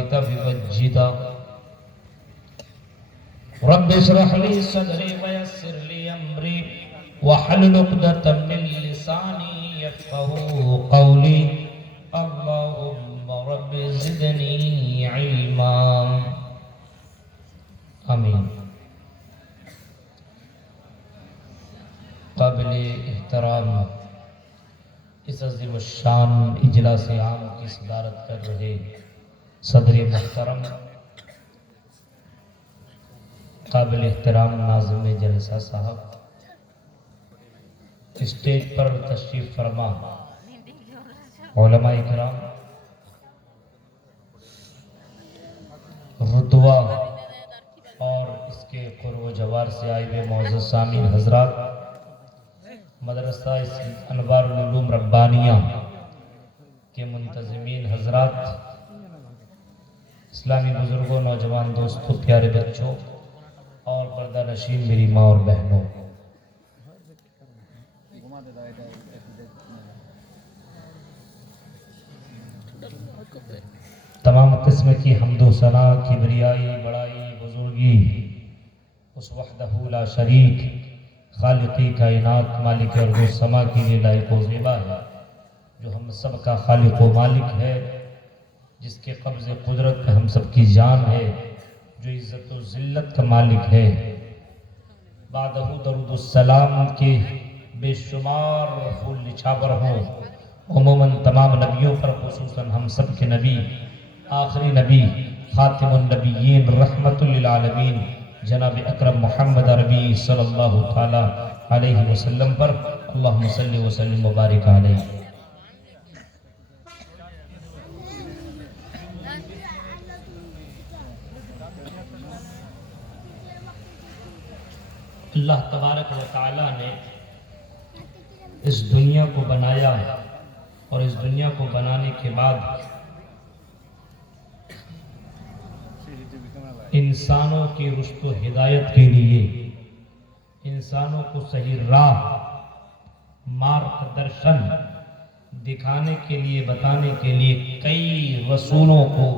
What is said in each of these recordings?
بك فوجدا رب اشرح لي صدري ويسر لي امري واحلل عقدة من لساني يفقهوا قولي اللهم رب زدني علما آمین. قابل احترام اس عظیم الشان اجلاس عام کی صدارت کر رہے صدر محترم قابل احترام ناظم جلسہ صاحب، اسٹیج پر تشریف فرما علماء کرام، رتبہ اور اس کے قرب و جوار سے آئے ہوئے معزز سامعین حضرات، مدرسہ انوار العلوم ربانیہ کے منتظمین حضرات، اسلامی بزرگوں، نوجوان دوستوں، پیارے بچوں اور پردہ نشین میری ماں اور بہنوں، تمام قسم کی حمد و ثنا، کبریائی، بڑائی، بزرگی اس وحدہ لا شریک خالقی کائنات مالک ارض و سما کے لیے لائق و زیبا ہے، جو ہم سب کا خالق و مالک ہے، جس کے قبض قدرت پہ ہم سب کی جان ہے، جو عزت و ذلت کا مالک ہے۔ بعدہ درود السلام کے بے شمار پھول نچھاور ہوں عموماً تمام نبیوں پر، خصوصاً ہم سب کے نبی، آخری نبی، خاتم النبیین، رحمت للعالمین، جناب اکرم محمد عربی صلی اللہ تعالی علیہ وسلم پر، اللہم صلی وسلم مبارک علیہ۔ اللہ تبارک و تعالی نے اس دنیا کو بنایا اور اس دنیا کو بنانے کے بعد انسانوں کی رشد و ہدایت کے لیے، انسانوں کو صحیح راہ، مارگ درشن دکھانے کے لیے، بتانے کے لیے کئی رسولوں کو،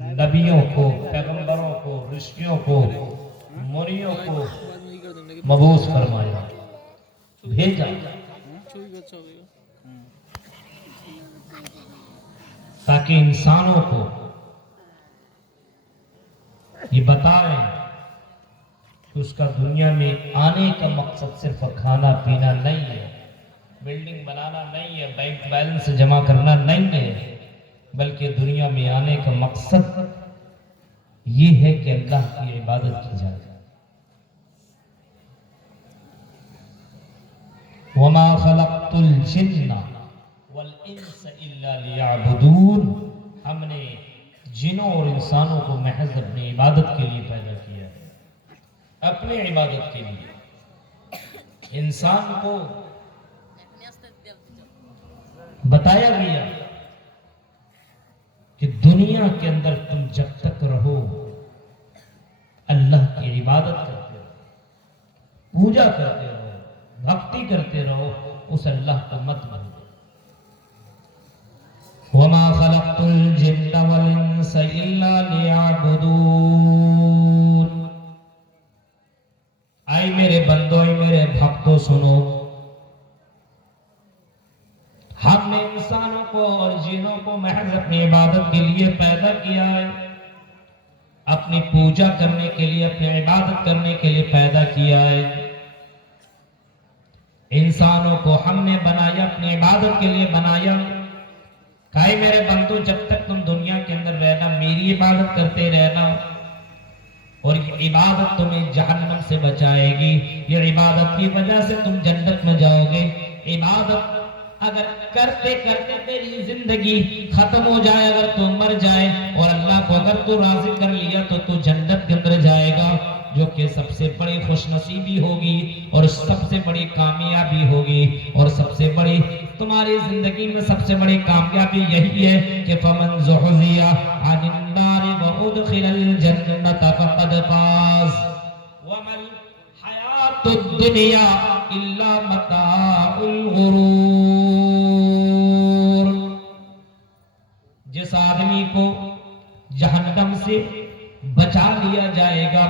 نبیوں کو، پیغمبروں کو، رشیوں کو، منیوں کو مبعوث فرمایا، بھیجا، تاکہ انسانوں کو یہ بتائیں کہ اس کا دنیا میں آنے کا مقصد صرف کھانا پینا نہیں ہے، بلڈنگ بنانا نہیں ہے، بینک بیلنس جمع کرنا نہیں ہے، بلکہ دنیا میں آنے کا مقصد یہ ہے کہ اللہ کی عبادت کی جائے۔ وَمَا خَلَقْتُ الْجِنَّ وَالْإِنسَ إِلَّا لِيَعْبُدُونَ، ہم نے جنوں اور انسانوں کو محض اپنی عبادت کے لیے پیدا کیا ہے، اپنی عبادت کے لیے۔ انسان کو بتایا گیا کہ دنیا کے اندر تم جب تک رہو اللہ کی عبادت کرتے رہو، پوجا کرتے رہو، بھکتی کرتے رہو، اس اللہ کو مت بھولو۔ وَمَا خَلَقْتُ الْجِنَّ وَالْإِنسَ إِلَّا لِيَعْبُدُونَ، آئی میرے بندو، آئی میرے بھکتو سنو، ہم نے انسانوں کو اور جنوں کو محض اپنی عبادت کے لیے پیدا کیا ہے، اپنی پوجا کرنے کے لیے، اپنی عبادت کرنے کے لیے پیدا کیا ہے۔ انسانوں کو ہم نے بنایا، اپنی عبادت کے لیے بنایا۔ کہے میرے بندو، جب تک تم دنیا کے اندر رہنا، میری عبادت کرتے رہنا، اور یہ عبادت تمہیں جہنم سے بچائے گی، یہ عبادت کی وجہ سے تم جنت میں جاؤ گے۔ عبادت اگر کرتے کرتے تیری زندگی ختم ہو جائے، اگر تو مر جائے اور اللہ کو اگر تو راضی کر لیا تو تو جنت کے اندر جائے گا، جو کہ سب سے بڑی خوش نصیبی ہوگی اور سب سے بڑی کامیابی ہوگی، اور سب سے بڑی تمہاری زندگی میں سب سے بڑی کامیابی یہی ہے کہ فَمَنْ زُحْزِحَ عَنِ النَّارِ وَأُدْخِلَ الْجَنَّةَ فَقَدْ فَازَ وَمَا الْحَيَاةُ الدُّنْيَا إِلَّا مَتَاعُ الْغُرُورِ۔ جس آدمی کو जहन्नम से बचा लिया जाएगा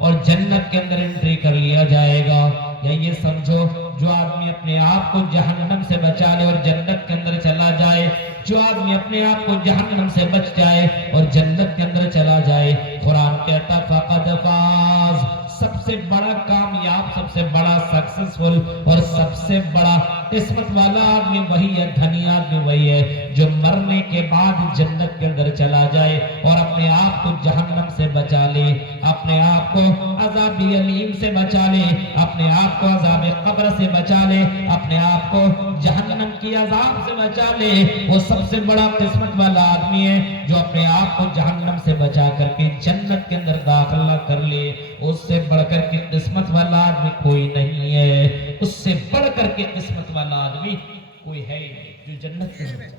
और जन्नत के अंदर एंट्री कर लिया जाएगा। या ये समझो, जो आदमी अपने आप को जहन्नम से बचा ले और जन्नत के अंदर चला जाए, जो आदमी अपने आप को जहन्नम से बच जाए और जन्नत के अंदर चला जाए, कुरान कहता फक़द फाज़, सबसे बड़ा कामयाब, सबसे बड़ा सक्सेसफुल और सबसे बड़ा किस्मत वाला आदमी वही है, धनी आदमी वही है जो मरने के बाद जन्नत के अंदर चला जाए और अपने आप को जहन्नम से बचा ले, अपने आप को अज़ाब अलीम से बचा ले, अपने आप को अज़ाब कब्र से बचा ले, अपने आप को जहन्नम की अज़ाब से बचा ले। वो सबसे बड़ा किस्मत वाला आदमी है जो अपने आप को जहन्नम से बचा करके जन्नत के अंदर दाखिला कर ले। उससे बढ़कर के किस्मत वाला आदमी कोई नहीं है, उससे बढ़कर के किस्मत वाला आदमी कोई है ही नहीं जो जन्नत के अंदर।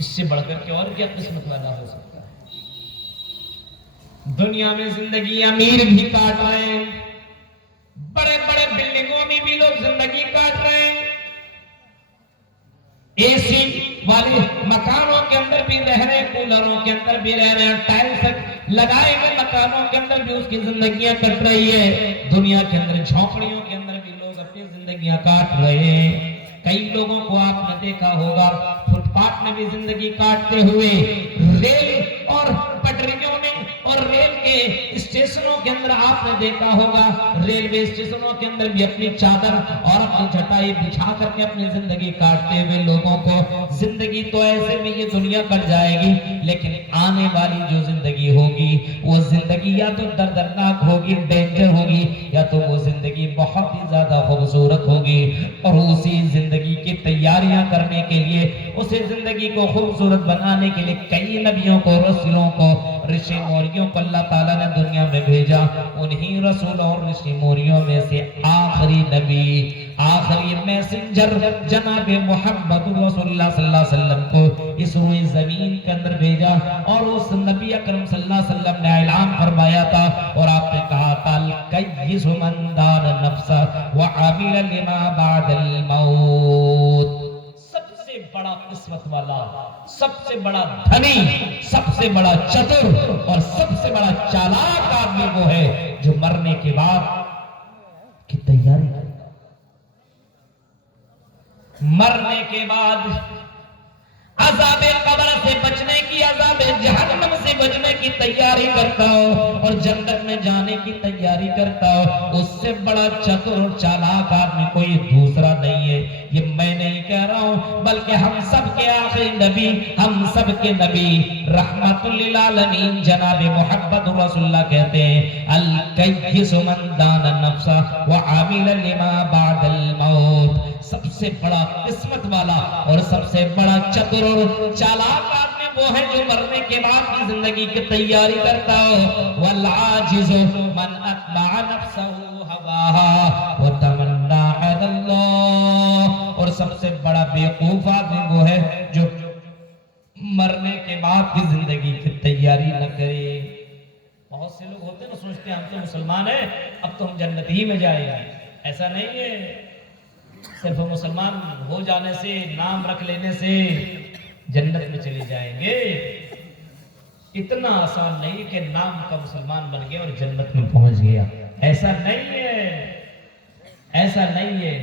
इससे बढ़कर के और क्या किस्मत वाला हो सकता है? दुनिया में जिंदगी अमीर भी काट रहे हैं, बड़े बड़े बिल्डिंगों में भी लोग जिंदगी काट रहे हैं, एसी वाले मकानों के अंदर भी रह रहे हैं, कूलरों के अंदर भी रह रहे हैं, टाइल्स लगाए हुए मकानों के अंदर भी उसकी जिंदगियां कट रही है। दुनिया के अंदर झोंपड़ियों के अंदर भी लोग अपनी जिंदगियां काट रहे हैं। कई लोगों को आपने देखा होगा फुटपाथ में भी जिंदगी काटते हुए, रेल और पटरियों में और रेल के स्टेशनों के अंदर आपने देखा होगा, रेलवे स्टेशनों के अंदर भी अपनी चादर और अपनी चटाई बिछा करके अपनी जिंदगी काटते हुए लोगों को। जिंदगी तो ऐसे में ये दुनिया कट जाएगी, लेकिन आने वाली जो जिंदगी होगी वो जिंदगी या तो दर्दनाक होगी, डेंजर होगी, या तो वो जिंदगी बहुत ही ज्यादा खूबसूरत होगी। और उसी जिंदगी की तैयारियां करने के लिए, उसे जिंदगी को खूबसूरत बनाने के लिए कई नबियों को, रसूलों को, ऋषि मौर्यों को अल्लाह ताला ने दुनिया में भेजा। उन्हीं रसूलों और ऋषि मौर्यों में से आखिरी नबी, आखिरी मैसेंजर जनाब मोहम्मद रसूलुल्लाह सल्लल्लाहु अलैहि वसल्लम को इस रूए जमीन के अंदर भेजा। और उस नबी अकरम सल्लल्लाहु अलैहि वसल्लम ने ऐलान फरमाया था और आपने कहा था, कय्यिसु मन दान नफ्सा व आमिल लिमा बादल मौत। सबसे बड़ा किस्मत वाला, सबसे बड़ा धनी, सबसे बड़ा चतुर और सबसे बड़ा चालाक आदमी वो है जो मरने के बाद की तैयारी करता है, मरने के बाद अज़ाबे कब्र से बचने की, अज़ाबे जहन्नम से बचने की तैयारी करता हो और जन्नत में जाने की तैयारी करता हो। उससे बड़ा चतुर और चालाक आदमी कोई दूसरा नहीं है। ये मैं नहीं कह रहा हूं, बल्कि हम सब के आखिरी नबी, हम सब के नबी रहमतुल लिल आलमीन जनाब मुहम्मद रसूलुल्लाह कहते हैं, अल कय्यिसु मन दान नफ्सा व आमिल लिमा बादल मौत। सबसे बड़ा किस्मत वाला और सबसे बड़ा चतुर और चालाक आदमी वो है जो मरने के बाद की जिंदगी की तैयारी करता हो। वल आजिज़ु मन अत्बअ नफ्सहु हवाहा व तमन्ना अलल्लाह। और सबसे बड़ा बेवकूफ आदमी वो है जो मरने के बाद की जिंदगी की तैयारी न करे। बहुत से लोग होते हैं ना, सोचते हैं हम तो मुसलमान हैं, अब तो हम जन्नत ही में जाएंगे। ऐसा नहीं है, सिर्फ मुसलमान हो जाने से, नाम रख लेने से जन्नत में चले जाएंगे। इतना आसान नहीं कि नाम का मुसलमान बन गया और जन्नत में पहुंच गया, ऐसा नहीं है, ऐसा नहीं है।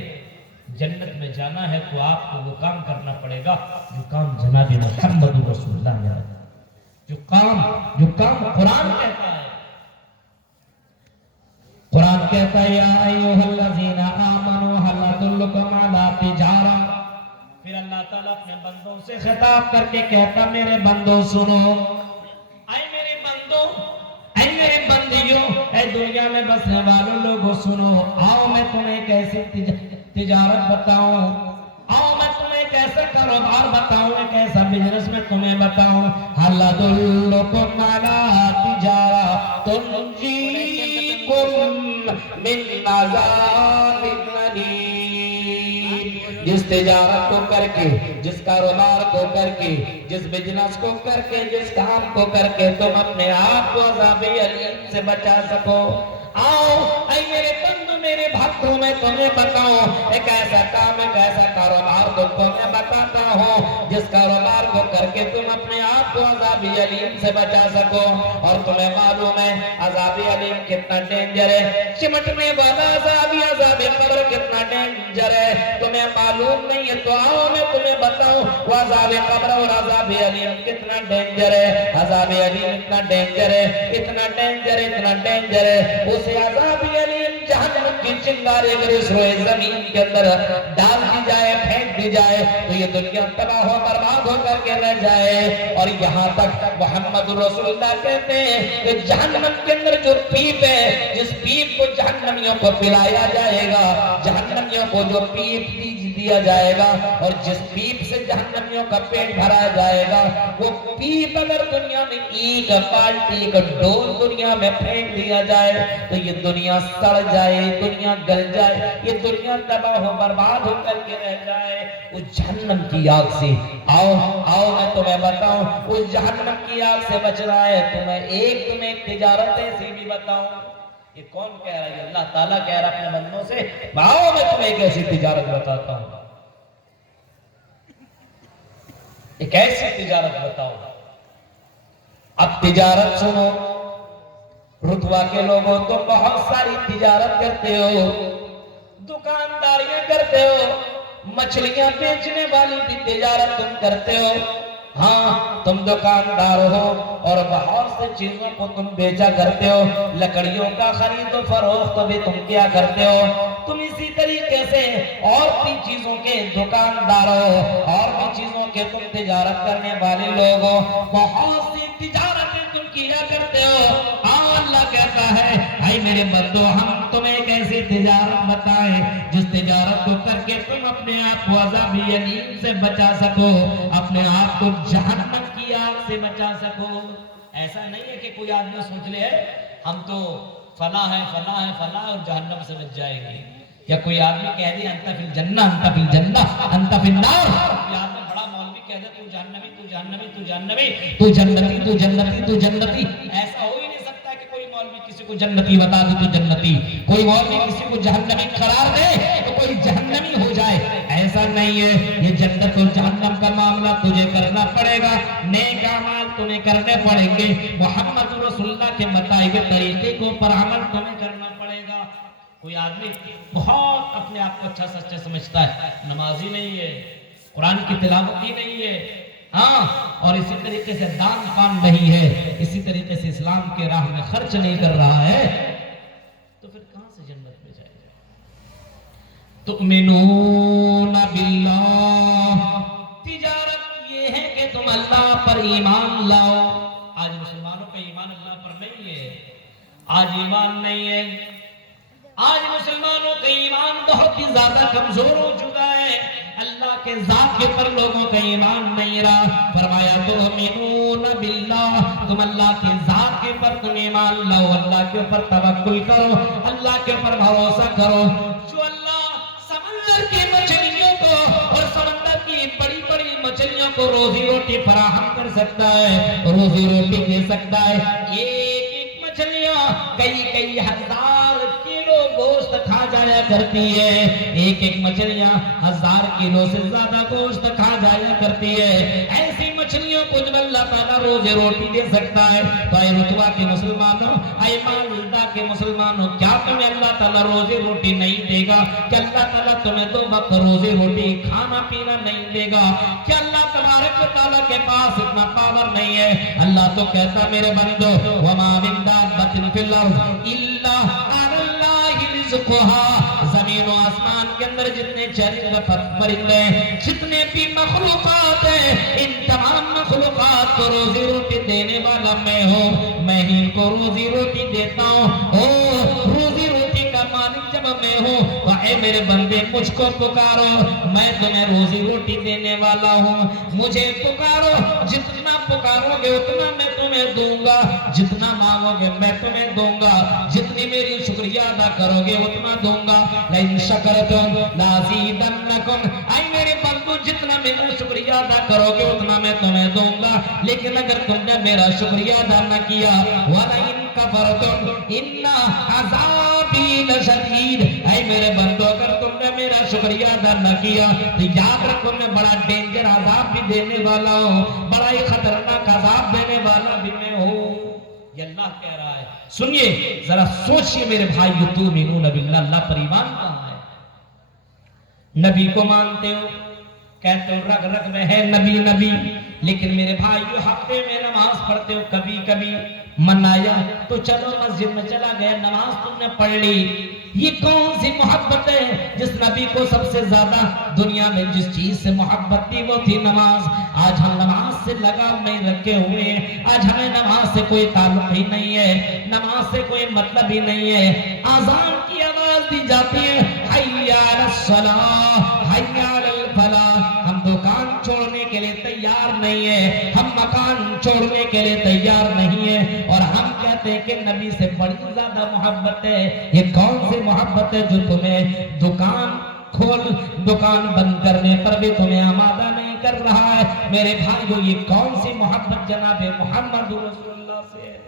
जन्नत में जाना है तो आपको वो काम करना पड़ेगा जो काम जनाब मुहम्मद रसूलुल्लाह ने, जो काम कुरान कहता है। कुरान कहता है, या अय्युहल्लज़ीना आमनू हल अदुल्लुकुम अला तिजारा। फिर अल्लाह ताला अपने बंदों से खिताब करके कहता, मेरे बंदो सुनो, ऐ मेरे बंदो, ऐ मेरे बंदियों, ऐ दुनिया में बसने वालों लोगों सुनो, आओ मैं तुम्हें एक ऐसी तिजारत बताऊं, आओ मैं तुम्हें एक ऐसा कारोबार बताऊं, एक ऐसा बिजनेस मैं तुम्हें बताऊं। हल अदुल्लुकुम अला तिजारा तुनजीकुम मिन अज़ाबिन अलीम। जिस तिजारत को करके, जिस कारोबार को करके, जिस बिजनेस को करके, जिस काम को करके तुम अपने आप को अज़ाब अलीम से बचा सको। आओ ऐ मेरे बंदो, میرے بھکتوں میں تمہیں بتاؤں ایک ایسا کام ایک ایسا کاروبار تم کو میں بتاتا ہوں جس کاروبار کو کر کے تم اپنے آپ کو عذاب علیم سے بچا سکو. اور تمہیں معلوم ہے عذاب علیم کتنا ڈینجر ہے, چمٹنے والا عذاب قبر کتنا ڈینجر ہے تمہیں معلوم نہیں ہے. تو آؤ میں تمہیں بتاؤں وہ عذاب قبر اور عذاب علیم کتنا ڈینجر ہے. عذاب علیم اتنا ڈینجر ہے, اتنا ڈینجر ہے, اتنا ڈینجر ہے. اسے عذاب علیم جہنم کی چنگاری اگر اس روئے زمین کے اندر ڈال دی جائے, پھینک دی جائے تو یہ دنیا تباہ و برباد ہو کر کے رہ جائے. اور یہاں تک محمد رسول اللہ کہتے ہیں کہ جہنم کے اندر جو پیپ ہے, جس پیپ کو جہنمیوں کو پلایا جائے گا, جہنمیوں کو جو پیپ دیا جائے گا اور جس پیپ سے جہنمیوں کا پیٹ بھرا جائے گا, وہ پیپ اگر دنیا میں ایک بالٹی ایک ڈول دنیا میں پھینک دیا جائے تو یہ دنیا سڑ جائے, دنیا گل جائے, یہ دنیا تباہ و برباد ہو کر کے رہ جائے. اس جہنم کی آگ سے آؤ میں تمہیں بتاؤں اس جہنم کی آگ سے بچنا ہے. تمہیں ایک تجارت ایسی بھی بتاؤں. یہ کون کہہ رہا ہے؟ اللہ تعالیٰ کہہ رہا اپنے بندوں سے آؤ میں تمہیں ایک ایسی تجارت بتاتا ہوں, ایک ایسی تجارت بتاؤ. اب تجارت سنو, رتبہ کے لوگوں تو بہت ساری تجارت کرتے ہو, دکانداریاں کرتے ہو, مچھلیاں بیچنے والی بھی تجارت تم کرتے ہو. ہاں تم دکاندار ہو اور بہت سے چیزوں کو تم بیچا کرتے ہو, لکڑیوں کا خرید و فروخت بھی تم کیا کرتے ہو. تم اسی طریقے سے اور بھی چیزوں کے دکاندار ہو, اور بھی چیزوں کے تم تجارت کرنے والے لوگ ہو, بہت سی تجارتیں تم کیا کرتے ہو. اللہ کہتا ہے اے میرے بندو ہم تمہیں ایک ایسی تجارت بتائیں جس تجارت کو کر کے تم اپنے آپ کو عذاب علیم سے بچا سکو, اپنے آپ کو جہنم کی آگ سے بچا سکو. ایسا نہیں ہے کہ کوئی آدمی سوچ لے ہم تو فلاں ہے فلاں ہے فلاں اور جہنم سے بچ جائیں گے, یا کوئی آدمی کہہ دے انت فی الجنہ انت فی الجنہ انت فی النار, کوئی آدمی بڑا مولوی کہہ دے تو جہنمی تو جہنمی تو جہنمی تو جنتی تو جنتی تو جنتی. ایسا ہو ہی نہیں سکتا کہ کوئی مولوی کسی کو جنتی بتا دے تو جنتی, کوئی مولوی کسی کو جہنمی قرار دے تو کوئی جہنمی ہو جائے. ایسا نہیں ہے, یہ جنت اور جہنم کا معاملہ تجھے کرنا پڑے گا, نیک اعمال تمہیں کرنے پڑیں گے, محمد رسول اللہ کے بتائے ہوئے طریقے کو پر عمل تمہیں کرنا پڑے گا. کوئی آدمی بہت اپنے آپ کو اچھا سچا سمجھتا ہے, نمازی نہیں ہے, قرآن کی تلاوت ہی نہیں ہے, ہاں اور اسی طریقے سے دان خان نہیں ہے, اسی طریقے سے اسلام کے راہ میں خرچ نہیں کر رہا ہے, تو پھر کہاں سے جنت میں جائے گا؟ تؤمنون باللہ, تجارت یہ ہے کہ تم اللہ پر ایمان لاؤ. آج مسلمانوں کا ایمان اللہ پر نہیں ہے, آج ایمان نہیں ہے, آج مسلمانوں کا ایمان بہت ہی زیادہ کمزور ہو چکا ہے. اللہ کے ذات کے پر لوگوں کا ایمان نہیں رہا. فرمایا تؤمنون باللہ, تم اللہ کے ذات کے پر تم ایمان لاؤ, اللہ کے اوپر توکل کرو, اللہ کے اوپر بھروسہ کرو. جو اللہ سمندر کی مچھلیوں کو اور سمندر کی بڑی بڑی مچھلیوں کو روزی روٹی فراہم کر سکتا ہے, روزی روٹی دے سکتا ہے. ایک ایک مچھلیاں کئی ہزار کلو گوشت کھا جایا کرتی ہے, ایک ایک مچھلیاں 1000 کلو سے زیادہ گوشت کھا جایا کرتی ہے. ایسی مچھلیوں کو جب اللہ تعالیٰ روزی روٹی دے سکتا ہے تو اے رتبہ کے مسلمانوں, اے مالدہ کے مسلمانوں, کیا تمہیں اللہ تعالیٰ روزی روٹی نہیں دے گا؟ کیا اللہ تعالیٰ تمہیں 2 وقت روزی روٹی کھانا پینا نہیں دے گا؟ کیا اللہ تبارک و تعالیٰ کے پاس اتنا پاور نہیں ہے؟ اللہ تو کہتا میرے بندو وما من دابۃ فی الارض الا علی اللہ رزقها, زمین و آسمان کے اندر جتنے چرند پرندے جتنے بھی مخلوقات ہیں, ان تمام مخلوقات کو روزی روٹی دینے والا میں ہوں, میں ہی ان کو روزی روٹی دیتا ہوں. روزی روٹی کا مالک جب میں ہوں تو اے میرے بندے مجھ کو پکارو, میں تمہیں روزی روٹی دینے والا ہوں. مجھے پکارو, جتنا پکارو گے اتنا میں تمہیں دوں گا, جتنا مانگو گے میں تمہیں دوں گا, جتنی میری شکریہ ادا کرو گے اتنا دوں گا. لئن شکرتم لازیدنکم, اے میرے بندو جتنا میرا شکریہ ادا کرو گے اتنا میں تمہیں دوں گا. لیکن اگر تم نے میرا شکریہ ادا نہ کیا, وَلَئِن कफरतुम इन्ना अज़ाबी लशदीद। ऐ मेरे बंदो अगर तुमने मेरा शुक्रिया अदा न किया तो याद रखो मैं बड़ा डेंजर अज़ाब भी देने वाला हूँ, बड़ा ही खतरनाक अज़ाब देने वाला भी मैं हूँ। ये अल्लाह कह रहा है। सुनिए जरा सोचिए मेरे भाई, तुमीनून बिल्लाह, अल्लाह पर ईमान कहाँ है? नबी को मानते हो, कहते हो रग रग में है नबी नबी, लेकिन मेरे भाई जो हफ्ते में नमाज पढ़ते हो, कभी कभी मन आया तो चलो मस्जिद में चला गया, नमाज तुमने पढ़ ली। ये कौन सी मोहब्बत है? जिस नबी को सबसे ज्यादा दुनिया में जिस चीज से मोहब्बत थी वो थी नमाज। आज हम नमाज से लगाव नहीं रखे हुए हैं, आज हमें नमाज से कोई ताल्लुक ही नहीं है, नमाज से कोई मतलब ही नहीं है। आजान की आवाज दी जाती है, हय्या अलस सलाह हय्या अलल फलाह। हम दुकान छोड़ने के लिए तैयार नहीं है, हम मकान छोड़ने के लिए तैयार नहीं है, और हम कहते हैं कि नबी से बड़ी ज्यादा मोहब्बत है। ये कौन सी मोहब्बत है जो तुम्हें दुकान खोल, दुकान बंद करने पर भी तुम्हें आमादा नहीं कर रहा है? मेरे भाइयों ये कौन सी मोहब्बत जनाबे मोहम्मद रसूलुल्लाह से है?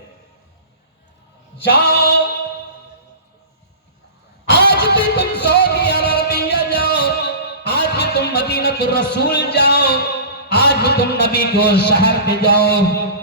जाओ आज भी तुम सऊदी अरबिया जाओ, आज भी तुम मदीनतुर रसूल जाओ, आज भी तुम नबी को शहर पे जाओ,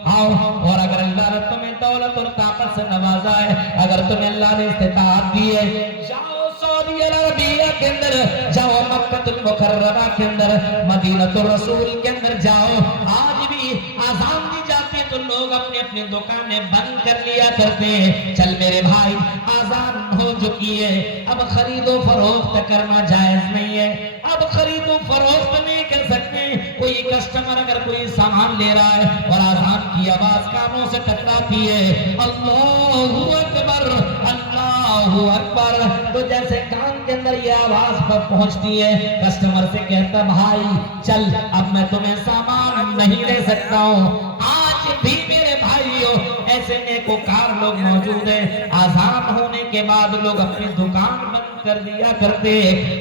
आओ। और अगर अल्लाह ने तुम्हें दौलत और ताकत से नवाजा है, अगर तुम्हें अल्लाह ने इस्तिताअत दी है, जाओ सऊदी अरबिया के अंदर जाओ, मक्कतुल मुकर्रमा के अंदर, मदीनतुर रसूल के अंदर जाओ। आज भी आजान दी जाती है तो लोग अपनी अपनी दुकानें बंद कर लिया करते हैं। चल मेरे भाई आजान हो चुकी है, अब खरीदो फरोख्त करना जायज नहीं है, अब खरीदो फरोख्त नहीं कर सकते। कोई कस्टमर अगर कोई सामान ले रहा है और आजान की आवाज कानों से टकराती है, अल्लाहू अकबर अल्लाहू अकबर, तो जैसे कान के अंदर ये आवाज पर पहुंचती है, कस्टमर से कहता भाई चल अब मैं तुम्हें सामान नहीं दे सकता हूँ। आज भी मेरे भाइयों ऐसे नेकोकार लोग मौजूद हैं, आजान होने के बाद लोग अपनी दुकान बंद कर दिया करते।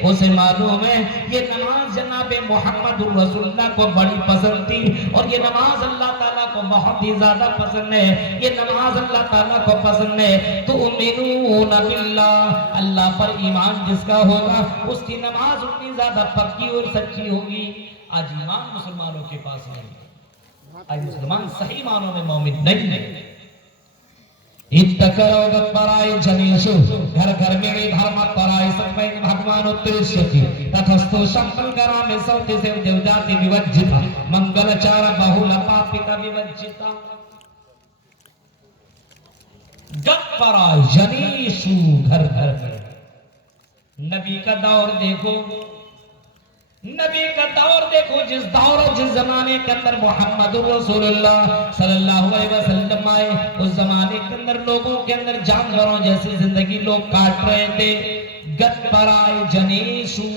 उसे मालूम है ये नमाज जनाबे मोहम्मदुर रसूलुल्लाह को बड़ी पसंद थी, और ये नमाज अल्लाह ताला को बहुत ही ज्यादा पसंद है, ये नमाज अल्लाह ताला को पसंद है। तुमीनून बिल्लाह, अल्लाह पर ईमान जिसका होगा उसकी नमाज उतनी ज्यादा पक्की और सच्ची होगी। आज ईमान मुसलमानों के पास नहीं, आज मुसलमान सही मानों में मोमिन नहीं है। इत्तकरोगत पराय जनेषु, घर घर में धर्म पराय सत्वैन भगवान उत्तरिष्यति, तथस्तु संकल्पना में सौते से देवजाति विवज्जिता, मंगलचार बहुल पापिता विवज्जिता। गत पराय जनेषु, घर घर में। नबी का दौर देखो, नबी का दौर देखो, जिस दौर और जिस जमाने के अंदर मोहम्मदुर रसूलुल्लाह सल्लल्लाहु अलैहि वसल्लम आए, उस जमाने के अंदर लोगों के अंदर जानवरों जैसी जिंदगी लोग काट रहे थे। गत पराय जनेषु,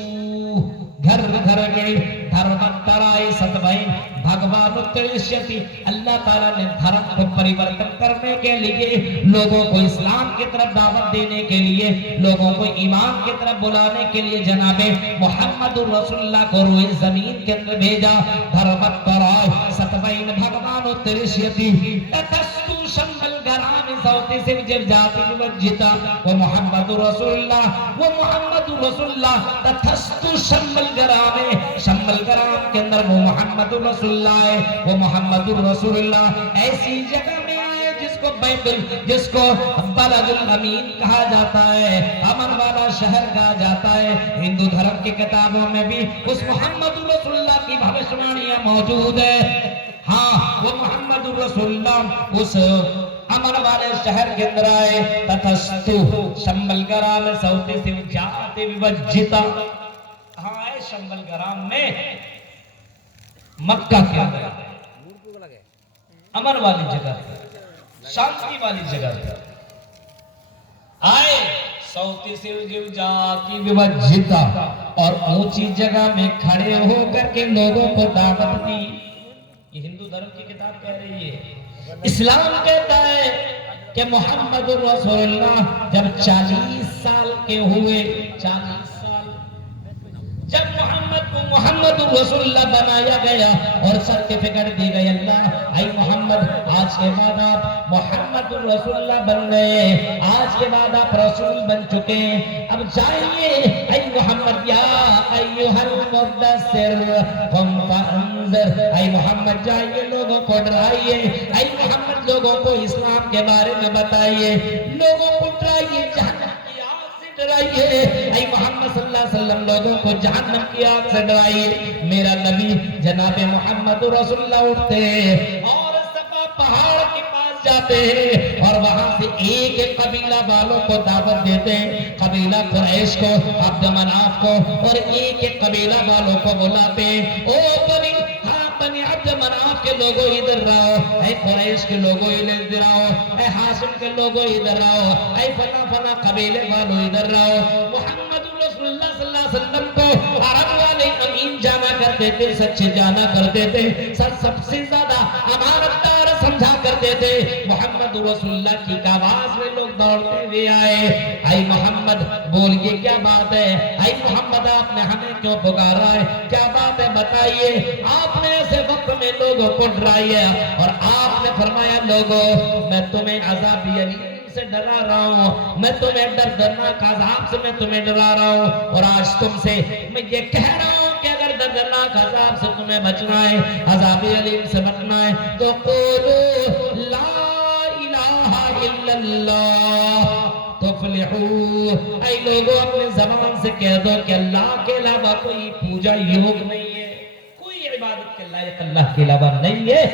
घर घर में धर्मतराय सतवैन भगवान उत्तरिष्यति, अल्लाह ताला ने धर्म को परिवर्तन करने के लिए, लोगों को इस्लाम की तरफ दावत देने के लिए, लोगों को ईमान की तरफ बुलाने के लिए जनाबे मोहम्मदुर रसूलुल्लाह को रोए जमीन के अंदर भेजा। धर्मतराय सतवैन भगवान उत्तरिष्यति, ततस्तु शम्बल गराम सौते से जब जाति विवज्जिता, वो मोहम्मदुर रसूलुल्लाह, वो मोहम्मदुर रसूलुल्लाह, ततस्तु शम्बल गराम, शम्बल गराम के अंदर वो मोहम्मदुर रसूलुल्लाह है, वो मोहम्मदुर रसूलुल्लाह ऐसी जगह में आए जिसको बैतुल, जिसको बलदुल अमीन कहा जाता है, अमन वाला शहर कहा जाता है। हिंदू धर्म की किताबों में भी उस मोहम्मदुर रसूलुल्लाह की भविष्यवाणियां मौजूद है। हाँ, वो मोहम्मदुर रसूलुल्लाह उस अमन वाले शहर के अंदर आए। ततस्तु शम्बल गराम सौते से जाति विवज्जिता, हाँ है शम्बल गराम में, मक्का के अंदर अमन वाली जगह, शांति वाली जगह आए। सौती से जाति विवज्जिता, और ऊंची जगह में खड़े होकर के लोगों को दावत दी। ये हिंदू धर्म की किताब कह रही है। इस्लाम कहता है कि मोहम्मदुर रसूलुल्लाह जब 40 साल के हुए, 40 साल, जब मोहम्मद को मोहम्मदुर रसूलुल्लाह बनाया गया और सर्टिफिकेट दी गई, अल्लाह आई मोहम्मद आज के बाद आप मोहम्मद मोहम्मद रसूलुल्लाह बन गए, आज के बाद आप रसूल बन चुके हैं। अब जाइए ऐ मोहम्मद या अय्युहल मुद्दस्सिर कुम फअंज़िर, ऐ मोहम्मद जाइए लोगों को डराइए, ऐ मोहम्मद लोगों को इस्लाम के बारे में बताइए, लोगों को डराइए, जहन्नम की आग से डराइए, ऐ मोहम्मद सल्लल्लाहु अलैहि वसल्लम लोगों को जहन्नम की आग से डराइए। मेरा नबी जनाब मोहम्मद रसूलुल्लाह उठते और सफा पहाड़ के पास जाते हैं और वहां से एक एक कबीला वालों को दावत देते हैं, कबीला कुरैश को, अब्द मनाफ को, और एक एक कबीला वालों को बुलाते हैं। ओ बनी बनी अब्द मनाफ के लोगों इधर रहो, ऐ कुरैश के लोगों इधर आओ, ऐ हाशिम के लोगों इधर आओ, ऐ फला फला कबीले वालों इधर रहो। मोहम्मद रसूलुल्लाह सल्लल्लाहु अलैहि वसल्लम को अरब वाले अमीन जाना करते थे, सच्चे जाना करते थे, सबसे ज्यादा अमानतदार समझा करते थे। मोहम्मद रसूलुल्लाह की आवाज में लोग दौड़ते हुए आए, ऐ मोहम्मद बोलिए क्या बात है, ऐ मोहम्मद आपने हमें क्यों पुकारा है, क्या बात है बताइए। आपने ऐसे वक्त में लोगों को डराया और आपने फरमाया लोगों मैं तुम्हें अज़ाब अलीम से डरा रहा हूँ, मैं तुम्हें दर्दनाक अज़ाब से मैं तुम्हें डरा रहा हूँ, और आज तुमसे मैं ये कह रहा हूँ कि अगर दर्दनाक अज़ाब से तुम्हें बचना है, अज़ाब अलीम से बचना है, तो क़ूलू ला इलाहा इल्लल्लाह तुफ़्लिहू। ऐ लोगों अपने ज़बान से कह दो कि अल्लाह के अलावा कोई पूजा योग नहीं है, कोई इबादत के लायक अल्लाह के अलावा नहीं है।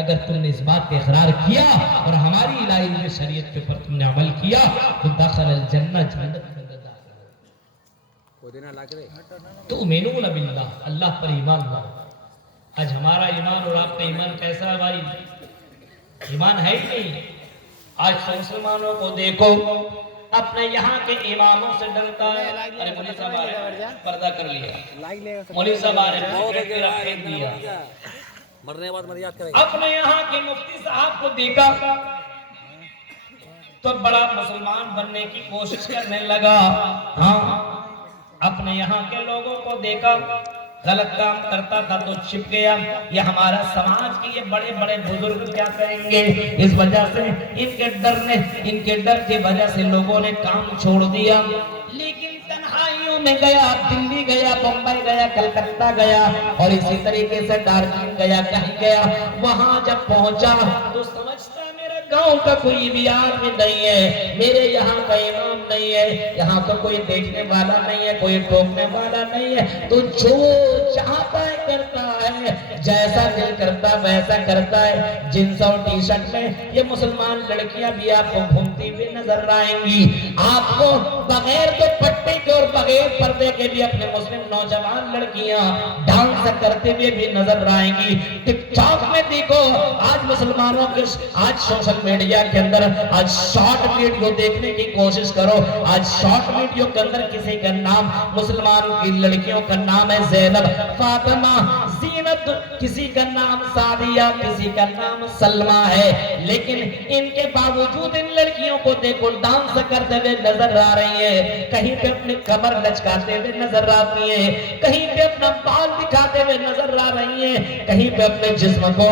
अगर तुमने इस बात का इकरार किया और हमारी इलाही शरीयत के ऊपर तुमने अमल किया तो दखलल जन्नह, जन्नत में दाखिल हो। तो उमीनुन बिल्लाह, अल्लाह पर ईमान लाओ। आज हमारा ईमान और आपका ईमान कैसा है भाई? ईमान है ही नहीं। आज मुसलमानों को देखो अपने यहाँ के इमामों से डरता है। अरे मौलवी साहब आ रहे हैं, पर्दा कर लिया, मौलवी साहब आ रहे हैं, मरने के बाद मर्याद करेंगे। अपने यहाँ के मुफ्ती साहब को देखा तो बड़ा मुसलमान बनने की कोशिश करने लगा। हाँ, अपने यहाँ के लोगों को देखा गलत काम करता था तो छिप गया। ये हमारा समाज के ये बड़े बड़े बुजुर्ग क्या कहेंगे, इस वजह से इनके डर की वजह से लोगों ने काम छोड़ दिया। लेकिन तन्हाइयों में गया, दिल्ली गया, बम्बई गया, कलकत्ता गया और इसी तरीके से दार्जिलिंग गया, कहीं गया, वहां जब पहुंचा तो समझता गांव का कोई भी आदमी नहीं है, मेरे यहाँ का इमाम नहीं है, यहाँ तो कोई देखने वाला नहीं है, कोई टोकने वाला नहीं है, तो जो चाहता है करता है, जैसा दिल करता वैसा करता है। जींस और टी शर्ट में ये मुसलमान लड़कियां भी आपको घूमती हुई नजर आएंगी, आपको बगैर तो पट्टे के और बगैर पर्दे के भी अपने मुस्लिम नौजवान लड़कियां डांस करते हुए भी नजर आएंगी। टिकटॉक में देखो, आज मुसलमानों के आज सोशल मीडिया के अंदर आज शॉर्ट वीडियो देखने की कोशिश करो। आज शॉर्ट वीडियो के अंदर किसी का नाम, मुसलमान की लड़कियों का नाम है ज़ैनब, फातिमा, ज़ीनत, किसी का नाम सादिया, किसी का नाम सलमा है, लेकिन इनके बावजूद इन लड़कियों को देखो डांस करते हुए नजर आ रही है, कहीं पे अपने कमर लचकाते हुए नजर आती है, कहीं पे अपना बाल दिखाते हुए नजर आ रही है, कहीं पे अपने जिस्म को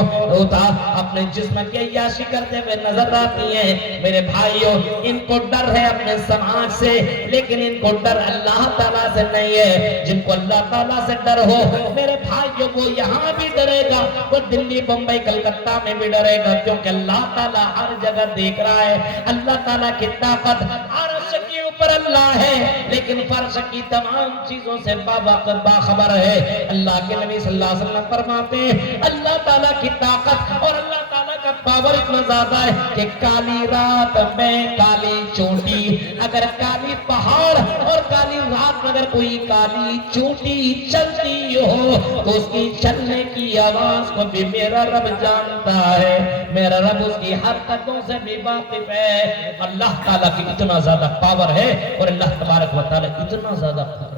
अपने जिस्म की अय्याशी करते हुए नजर आती है। मेरे भाइयों, इनको डर है अपने समाज से, लेकिन इनको डर अल्लाह ताला से नहीं है। जिनको अल्लाह ताला से डर हो मेरे भाइयों, वो यहाँ भी डरेगा, वो दिल्ली, बम्बई, कलकत्ता में भी डरेगा, क्योंकि अल्लाह ताला हर जगह देख रहा है। अल्लाह ताला की ताकत अर्श के ऊपर अल्लाह है, लेकिन फर्श की तमाम चीजों से बाखबर है। अल्लाह के नबी सल्लल्लाहु अलैहि वसल्लम फरमाते हैं अल्लाह ताला की ताकत और अल्लाह ताला का पावर इतना ज्यादा है कि काली रात में काली चोटी, अगर काली पहाड़ और काली रात में अगर कोई काली चोटी चलती हो तो उसकी चलने की आवाज को भी मेरा रब जानता है, मेरा रब उसकी हरकतों से भी वाकिफ है। अल्लाह ताला की इतना ज्यादा पावर है और अल्लाह तबारक व तआला इतना ज्यादा पावर।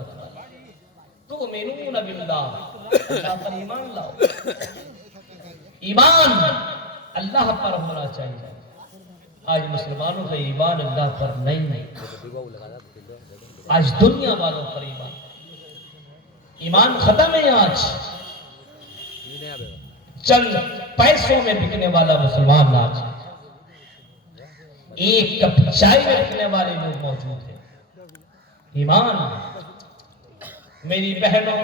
तो मेनून बिल्लाह, अल्लाह पर ईमान लाओ। ईमान अल्लाह पर होना चाहिए। आज मुसलमानों का ईमान अल्लाह पर नहीं, आज दुनिया वालों पर ईमान खत्म है। आज चल पैसों में बिकने वाला मुसलमान आज ایک کپ چائے میں پینے والے لوگ موجود ہیں. ایمان میری بہنوں،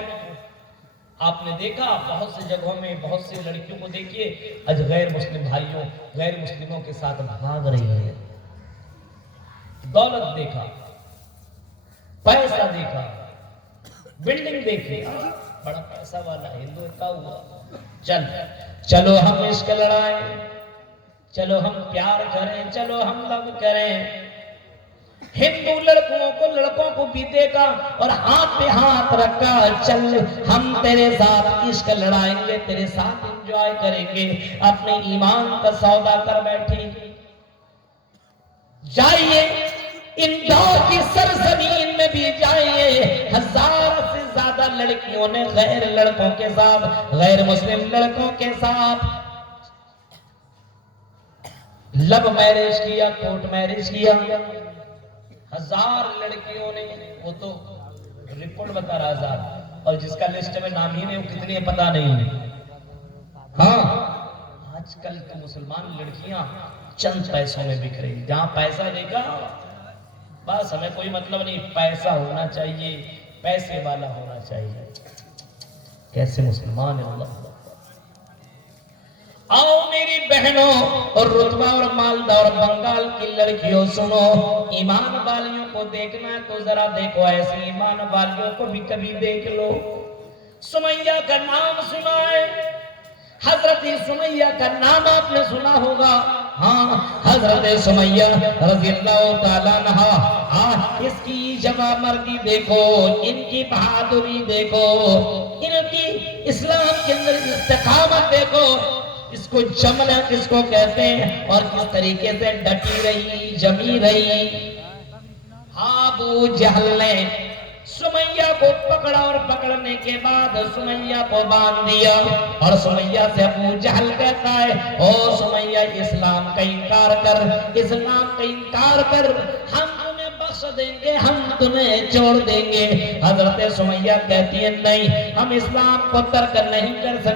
آپ نے دیکھا بہت سی جگہوں میں بہت سی لڑکیوں کو دیکھیے آج غیر مسلم بھائیوں غیر مسلموں کے ساتھ بھاگ رہی ہیں. دولت دیکھا، پیسہ دیکھا، بلڈنگ دیکھی، بڑا پیسہ والا ہندو کا ہوا، چلو ہم عشق لڑائیں، چلو ہم پیار کریں، چلو ہم لو کریں. ہندو لڑکوں کو بھی دیکھا اور ہاتھ پہ ہاتھ رکھا، چل ہم تیرے ساتھ عشق لڑائیں گے، تیرے ساتھ انجوائے کریں گے. اپنے ایمان کا سودا کر بیٹھی. جائیے اندور کی سرزمین میں بھی جائیے، 1000 سے زیادہ لڑکیوں نے غیر لڑکوں کے ساتھ، غیر مسلم لڑکوں کے ساتھ لو میرج کیا، کورٹ میرج کیا. 1000 لڑکیوں نے، وہ تو رپورٹ بتا رہا 1000، اور جس کا لسٹ میں نام ہی نہیں وہ کتنی ہے پتہ نہیں. ہاں آج کل کی مسلمان لڑکیاں چند پیسوں میں بک رہی. جہاں پیسہ دیکھا بس ہمیں کوئی مطلب نہیں، پیسہ ہونا چاہیے، پیسے والا ہونا چاہیے. کیسے مسلمان ہیں اللہ. آؤ میری بہنوں اور رتبہ اور مالدہ اور بنگال کی لڑکیوں سنو، ایمان والیوں کو دیکھنا ہے تو ذرا دیکھو، ایسے ایمان والیوں کو بھی کبھی دیکھ لو. سمیہ کا نام سنا ہے؟ حضرت سمیہ کا نام آپ نے سنا ہوگا. ہاں حضرت سمیہ رضی اللہ تعالیٰ عنہا، اس کی جواب مردی دیکھو، ان کی بہادری دیکھو، ان کی اسلام کے اندر استقامت دیکھو. اس کو جمنا کس کو کہتے ہیں اور کس طریقے سے ڈٹی رہی، جمی رہی. ابو جہل نے سمیہ کو پکڑا اور پکڑنے کے بعد سمیہ کو باندھ دیا، اور سمیہ سے ابو جہل کہتا ہے او سمیہ اسلام کا انکار کر، اسلام کا انکار کر، ہم تمہیں بخش دیں گے، ہم تمہیں چھوڑ دیں گے. حضرت سمیہ کہتی ہے نہیں، ہم اسلام کو ترک نہیں کر سکتے.